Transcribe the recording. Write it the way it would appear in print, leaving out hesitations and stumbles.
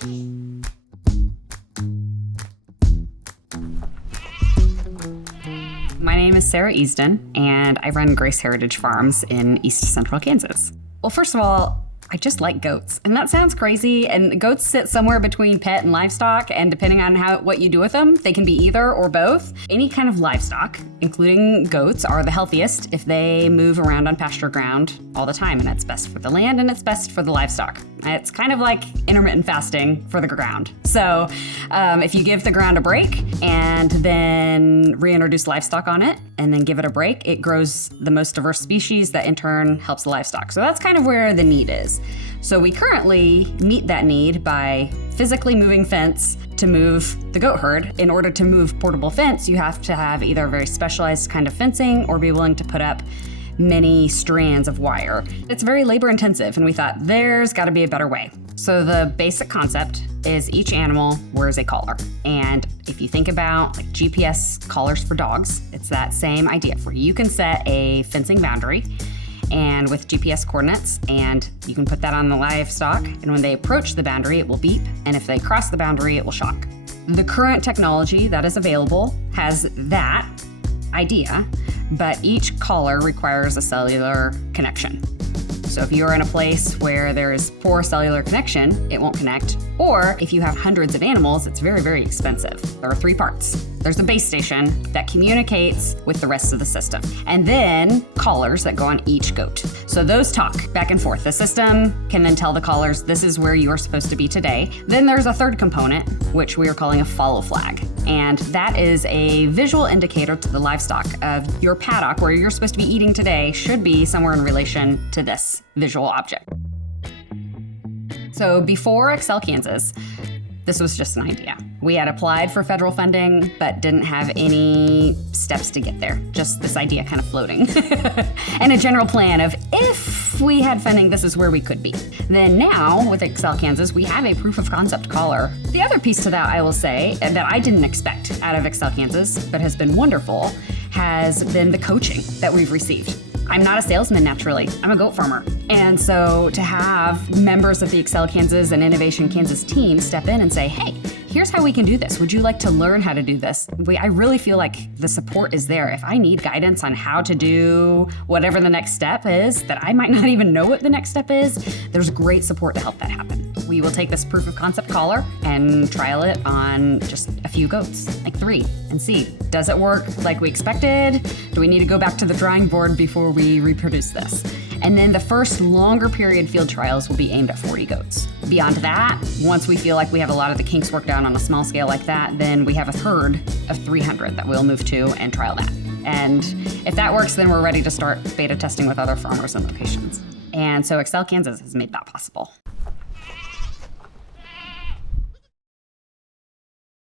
My name is Sarah Easton, and I run Grace Heritage Farms in East Central Kansas. Well, first of all, I just like goats, and that sounds crazy, and goats sit somewhere between pet and livestock, and depending on what you do with them, they can be either or both. Any kind of livestock, including goats, are the healthiest if they move around on pasture ground all the time, and that's best for the land and it's best for the livestock. It's kind of like intermittent fasting for the ground. So if you give the ground a break and then reintroduce livestock on it and then give it a break, it grows the most diverse species that in turn helps the livestock. So that's kind of where the need is. So we currently meet that need by physically moving fence to move the goat herd. In order to move portable fence, you have to have either a very specialized kind of fencing or be willing to put up many strands of wire. It's very labor intensive, and we thought there's got to be a better way. So the basic concept is each animal wears a collar. And if you think about like GPS collars for dogs, it's that same idea where you can set a fencing boundary and with GPS coordinates, and you can put that on the livestock, and when they approach the boundary, it will beep, and if they cross the boundary, it will shock. The current technology that is available has that idea, but each collar requires a cellular connection. So if you're in a place where there is poor cellular connection, it won't connect. Or if you have hundreds of animals, it's very, very expensive. There are 3 parts. There's the base station that communicates with the rest of the system, and then collars that go on each goat. So those talk back and forth. The system can then tell the collars, this is where you are supposed to be today. Then there's a third component, which we are calling a follow flag. And that is a visual indicator to the livestock of your paddock where you're supposed to be eating today should be somewhere in relation to this visual object. So before ACCEL-KS, this was just an idea. We had applied for federal funding, but didn't have any steps to get there. Just this idea kind of floating. And a general plan of if we had funding, this is where we could be. Then now, with ACCEL-KS, we have a proof of concept collar. The other piece to that, I will say, that I didn't expect out of ACCEL-KS, but has been wonderful, has been the coaching that we've received. I'm not a salesman naturally, I'm a goat farmer. And so to have members of the ACCEL-KS and Innovation Kansas team step in and say, hey, here's how we can do this. Would you like to learn how to do this? I really feel like the support is there. If I need guidance on how to do whatever the next step is, that I might not even know what the next step is, there's great support to help that happen. We will take this proof of concept collar and trial it on just a few goats, like 3, and see, does it work like we expected? Do we need to go back to the drawing board before we reproduce this? And then the first longer period field trials will be aimed at 40 goats. Beyond that, once we feel like we have a lot of the kinks worked out on a small scale like that, then we have a herd of 300 that we'll move to and trial that. And if that works, then we're ready to start beta testing with other farmers and locations. And so ACCEL-KS has made that possible.